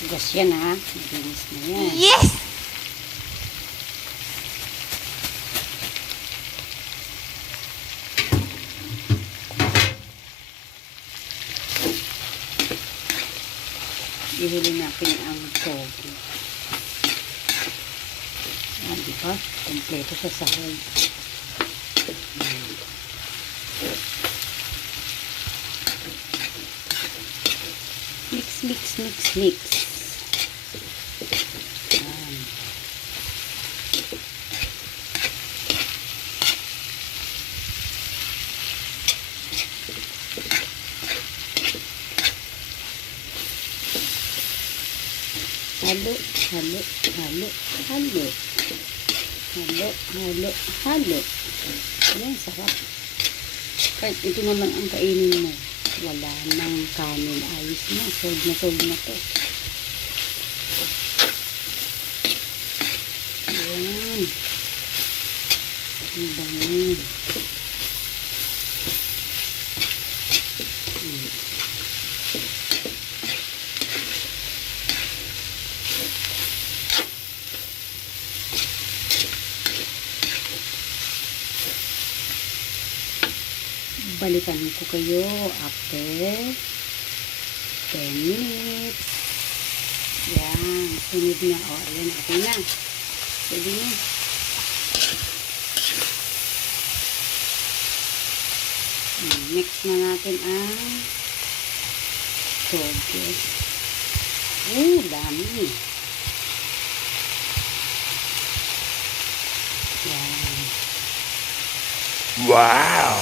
Gas yan ha. Malinis na yan. Yes! Ihuli natin ang togi. Yan, diba? Kompleto sa sahog. Mix, mix, mix, mix. Yan. Halo, halo, halo, halo. Halo, halo, halo. Ayan, sarap. Kahit ito naman ang kainin mo. Wala nang kanin. Ayos na. Sold na to. Ayan. Ang bango. Balikan ko kayo after 10 minutes. Yan. Sunod na. O, ayan. Okay na. Pwede na. Next na natin ang toge. Dami. Yan. Wow!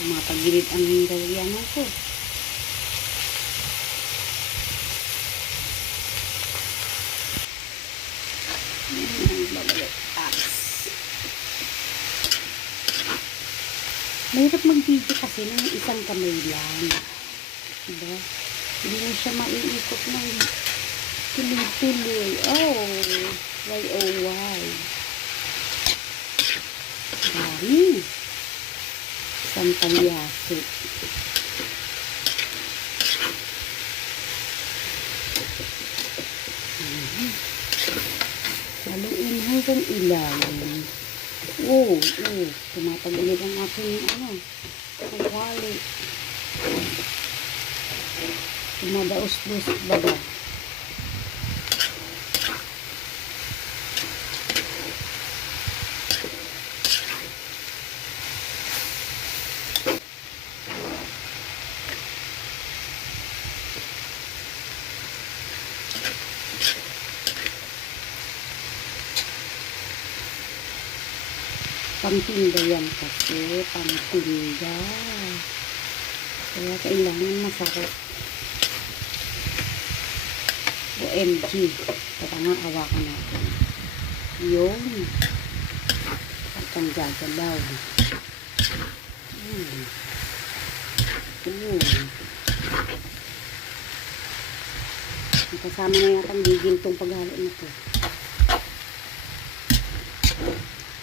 Tumapagilid ang lalagyanan ko. Babalik. Mahirap mag-video kasi ng isang kamay lang. Diba? Hindi mo siya maiikot ng tuloy-tuloy. Oh! Why, oh, why? Dami. Isang palyaso. Haluin hanggang ilalim. Tumatagalid ang aking kawali. Tumadaos-dos baga. Pangtinda yan kasi, pangtinda. Kaya kailangan masarap. OMG. Tara nga, awakan natin. Yung pagkang gagalaw. Kasama na yata ang gigintong paghalo na to.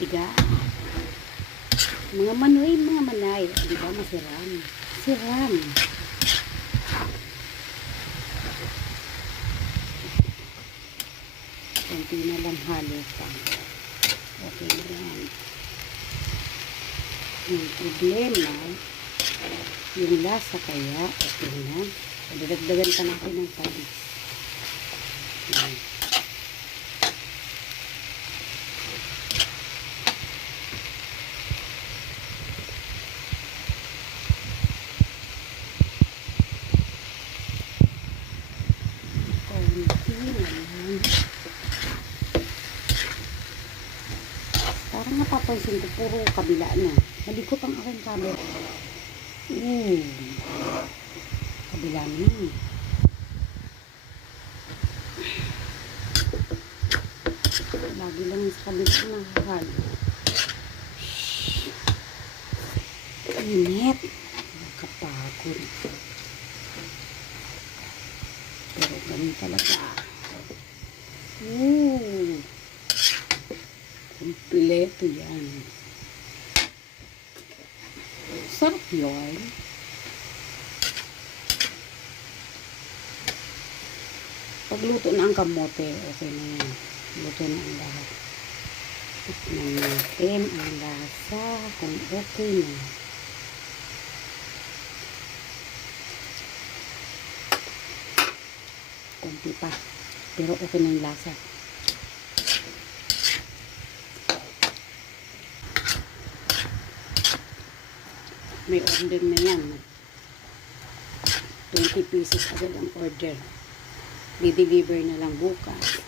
Tiga. Mga manay. Di ba masiram? Siram. Kunti na lang halo pa. Okay na yan. Yung problema, yung lasa kaya, okay na. Dadagdagan pa natin ng palis. Yan. Parang napapansin ko, puro kabila na. Malikot ang aking camera. Kabila na. Lagi lang sa kabila na nakakalo. Init. Nakapagod. Pero ganun talaga. Ooh. Kompleto yan. Sarap yun. Pagluto na ang kamote, okay na yan. Luto na ang lahat. Tignan natin ang lasa kung okay na. Kunti pa. Pero okay na yung lasa. May order na yan. 20 pieces agad ang order. Di-deliver na lang bukas.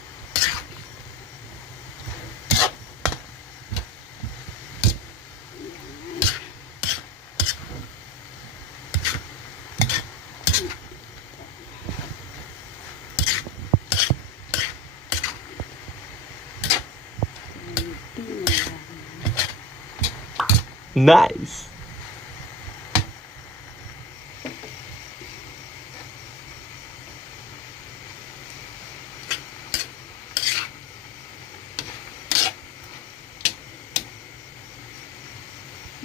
Nice.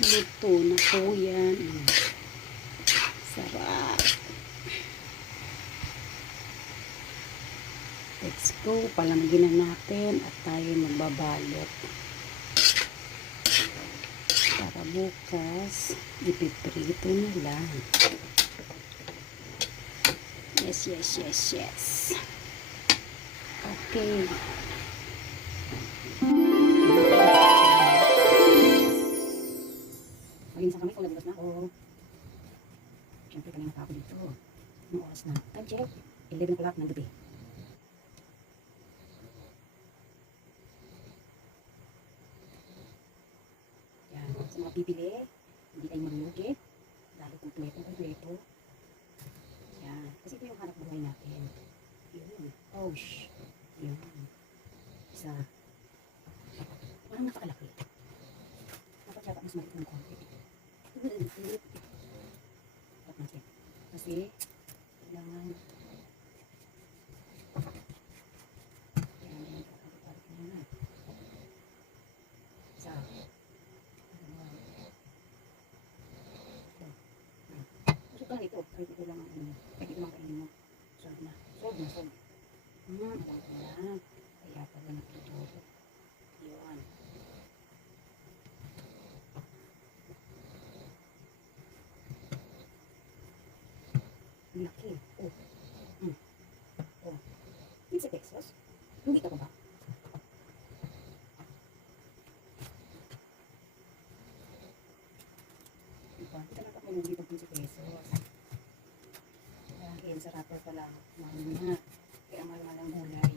Luto na po yan. Sarap. Let's go. Palamagin na natin at tayo magbabalot. Para bukas, ipiprito na lang. Yes, yes, yes, yes. Okay. Maglinis kami kung nagugas na ako. Siyempre kanina pa ako dito. Anong oras na? Time check. 11 o'clock ng gabi. Yan. Sa mga bibili, hindi kayo malulugi. Dahil kumpleto. Yan. Kasi ito yung hanap buhay natin. Yun. Oh, shh. Yun. Isa. Parang napakalaki. Dapat yata mas maliit ng konti. Dapat natin. Kasi, kailangan yan, kakabalik na yan. Isa. Ito. Ito ito. Kahit ito lang ang ano. Kahit ito lang kainin mo. Solve na. Alam ko na. Kaya pala nakituto. Yun. Laki. Oh. Oh. 15 pesos? Hindi ka ba? Diba? Kita na pa hindi pag 15 pesos. Dahil sa wrapper pa lang. Mahal. Kaya mahal ang gulay.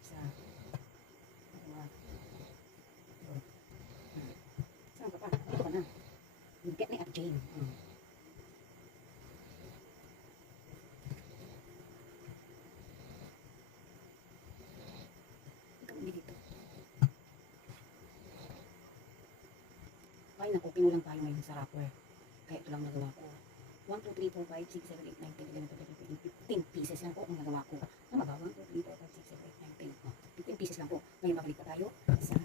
Isa. Dalawa. Saan ka pa? Ano ka na? Get me at Jane. Ay naku, pinulang tayo ngayon sa wrapper. Kaya ito lang nagawa ko. 1, 2, 3, 4, 5, 6, 7, 8, 9, 10, 11, 12, 13, 15 pieces lang po ang nagawa ko. Tama ba? 1, 2, 3, 4, 5, 6, 7, 8, 9, 10. 15 pieces lang po. Ngayon mabalik pa tayo sa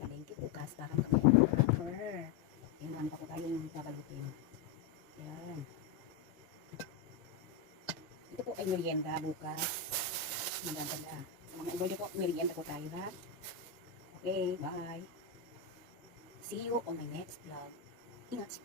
palengke bukas para magkakain ng wrapper. Yan, marami pa po tayong babalutin. Yan. Ito po ay merienda bukas. Maganda. Sa mga order po, merienda po tayo ha. Okay, bye. See you on my next vlog. Ingat.